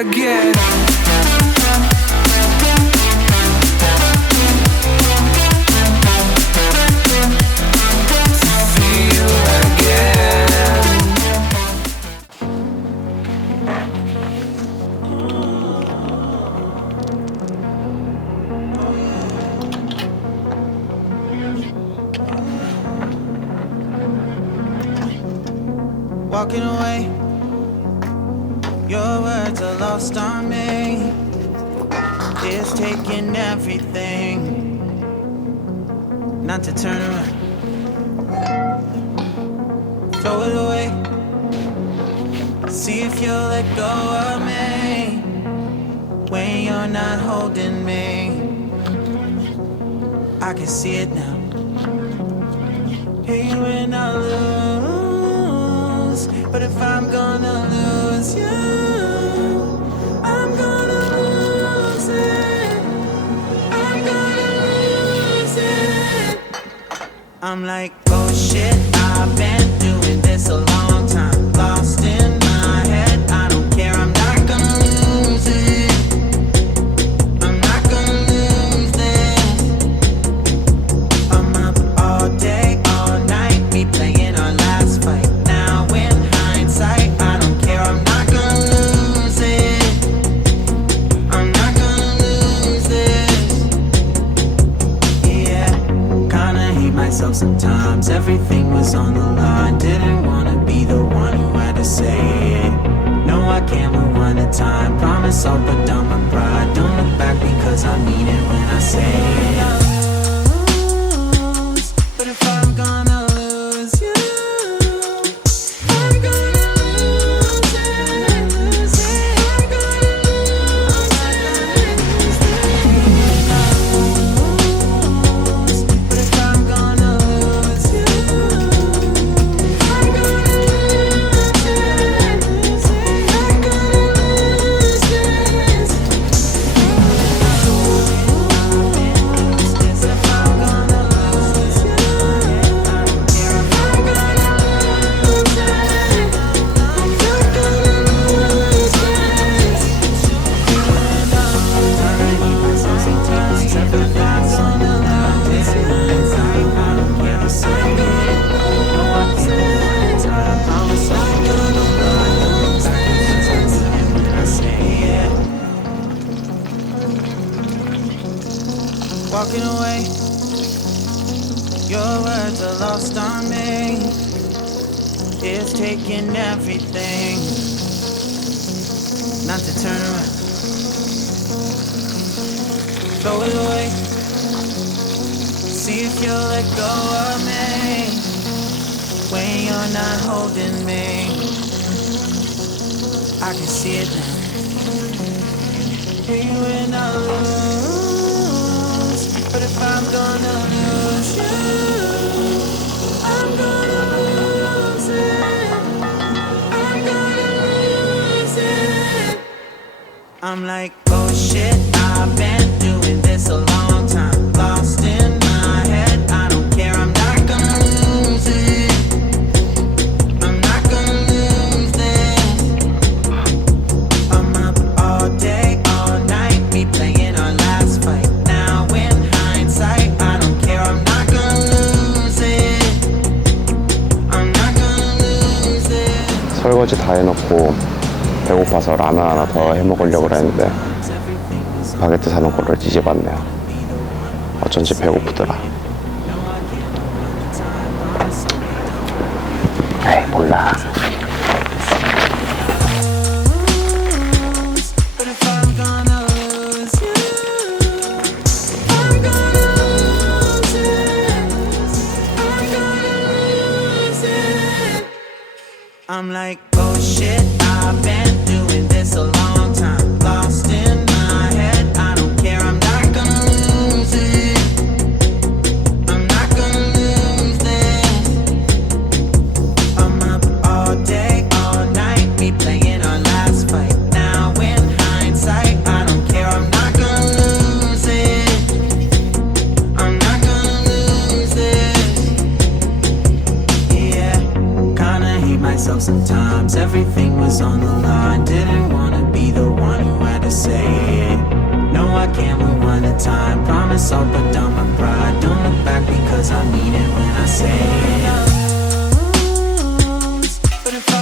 again. Walking away, your words are lost on me. It's taking everything not to turn around. Throw it away, see if you'll let go of me when you're not holding me. I can see it now. Hey, when I lose, but if I'm gonna lose you, I'm gonna lose it. I'm gonna lose it. I'm like, oh shit, I've been doing this a long time. Lost in my head, I don't care, I'm not gonna lose it. I'm not gonna lose this. I'm up all day, all night, we playing our last fight. Now in hindsight, I don't care, I'm not gonna lose it. I'm not gonna lose this. Yeah, kinda hate myself sometimes. Everything was on the line. Didn't wanna be the one who had to say it. No, I can't rewind the time. Promise I'll put down my pride. Don't look back because I mean it when I say it. But if I'm gonna lose you, I'm gonna lose it. I'm gonna lose it. But if I'm gonna lose you, I'm gonna lose it. I'm gonna lose this. If I'm gonna lose you, I don't care if I'm gonna lose it. I'm not gonna lose this. Sometimes everything's on the line. I'm gonna lose it. I promise I'm gonna lose this. I say yeah. Walking away, your words are lost on me. It's taking everything not to turn around. Throw it away, see if you'll let go of me when you're not holding me. I can see it now. Hey, when I lose, but if I'm gonna lose you, I'm gonna lose it. I'm gonna lose it. I'm like, oh shit, I've been doing this a long time. Lost in my head, I don't care, I'm not gonna lose it. I'm not gonna lose this. I'm up all day, all night, we playing our last fight. Now in hindsight, I don't care, I'm not gonna lose it. I'm not gonna lose it. 설거지 다 해놓고 배고파서 라면 하나 더 해먹으려고 그랬는데 바게트 사는 거를 뒤집었네요. 어쩐지 배고프더라. 에이 몰라. But if I'm gonna lose you, I'm gonna lose it. I'm gonna lose it. I'm like, oh shit, I've been doing this a long time. Lost in my head, I don't care, I'm not gonna lose it. I'm not gonna lose this. I'm up all day, all night, we playing our last fight. Now in hindsight, I don't care, I'm not gonna lose it. I'm not gonna lose this. Yeah, kinda hate myself sometimes. Everything was on the line. Didn't wanna be the one say it. No, I can't rewind the time. Promise I'll put down my pride. Don't look back because I mean it when I say it. But if I